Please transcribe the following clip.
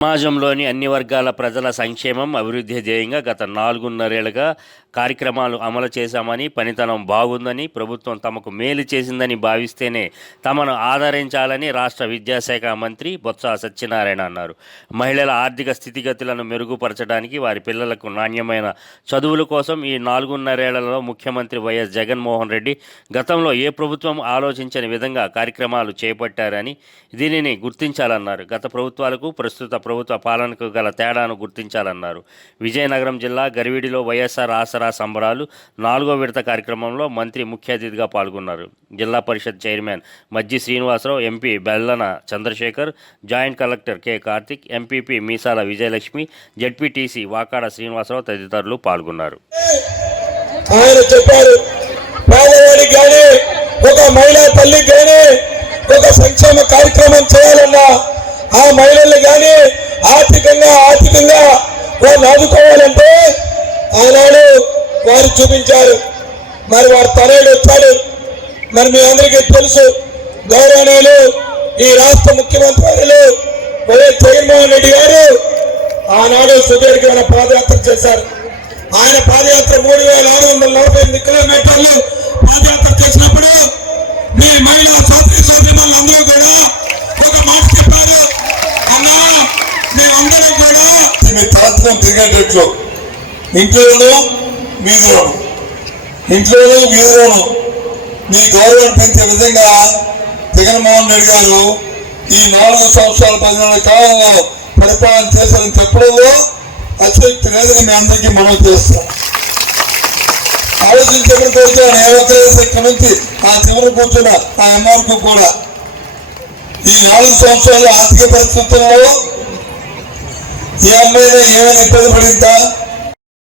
సమాజంలోని అన్ని వర్గాల ప్రజల సంక్షేమం అభివృద్ధి ధ్యేయంగా గత నాలుగున్నరేళ్ళుగా కార్యక్రమాలు అమలు చేశామని పనితనం బాగుందని ప్రభుత్వం తమకు మేలు చేసిందని భావిస్తేనే తమను ఆదరించాలని రాష్ట్ర విద్యాశాఖ మంత్రి బొత్స సత్యనారాయణ అన్నారు. మహిళల ఆర్థిక స్థితిగతులను మెరుగుపరచడానికి వారి పిల్లలకు నాణ్యమైన చదువుల కోసం ఈ నాలుగున్నరేళ్ళలో ముఖ్యమంత్రి వైఎస్ జగన్మోహన్ రెడ్డి గతంలో ఏ ప్రభుత్వం ఆలోచించని విధంగా కార్యక్రమాలు చేపట్టారని దీనిని గుర్తించాలన్నారు. గత ప్రభుత్వాలకు ప్రస్తుత ప్రభుత్వ పాలనకు గల తేడాను గుర్తించాలన్నారు. విజయనగరం జిల్లా గరివిడిలో వైఎస్ఆర్ ఆసరా సంబరాలు నాలుగో విడత కార్యక్రమంలో మంత్రి ముఖ్య అతిథిగా పాల్గొన్నారు. Zilla Parishad chairman Majji Srinivasarao MP Bellana Chandrasekhar joint collector K Karthik MPP Meesala Vijayalakshmi ZPTC Vakada Srinivasarao తదితరులు పాల్గొన్నారు. ఆయన చెప్పారు పేదవాడికి కానీ ఒక మహిళా తల్లికి కానీ ఒక సంక్షేమ కార్యక్రమం చేయాలన్నా మహిళల్ని కానీ ఆర్థికంగా ఆర్థికంగా వారిని ఆదుకోవాలంటే ఆనాడు వారు చూపించారు. మరి వారు తనయుడు వచ్చాడు. మరి మీ అందరికీ తెలుసు గౌరవనీయులు ఈ రాష్ట్ర ముఖ్యమంత్రి వారు వైఎస్ జగన్మోహన్ రెడ్డి గారు ఆనాడు సుదీర్ఘమైన పాదయాత్ర చేశారు. ఆయన పాదయాత్ర మూడు వేల ఆరు వందల నలభై ఎనిమిది కిలోమీటర్లు పాదయాత్ర చేసినప్పుడు మీ మహిళా సోదరి కూడా మీ తాత్వం తిరిగేటట్లు. ఇంట్లోనూ వీధిలోను ఇంట్లోనూ వీధిలోను మీ గౌరవం పెంచే విధంగా జగన్మోహన్ రెడ్డి గారు ఈ నాలుగు సంవత్సరాల పదిహేను కాలంలో పరిపాలన చేశారని చెప్పడంలో అతిశక్తి లేదని మీ అందరికీ మనం చేస్తాం ఆలోచించేప్పుడు కూర్చొని ఏ ఒక్కరేసి ఇక్కడ నుంచి ఆ చివరి కూర్చున్న ఆ అమ్మవారికి కూడా. ఈ నాలుగు సంవత్సరాల ఆర్థిక పరిస్థితుల్లో என் மீது ஏன் இப்பது படித்தா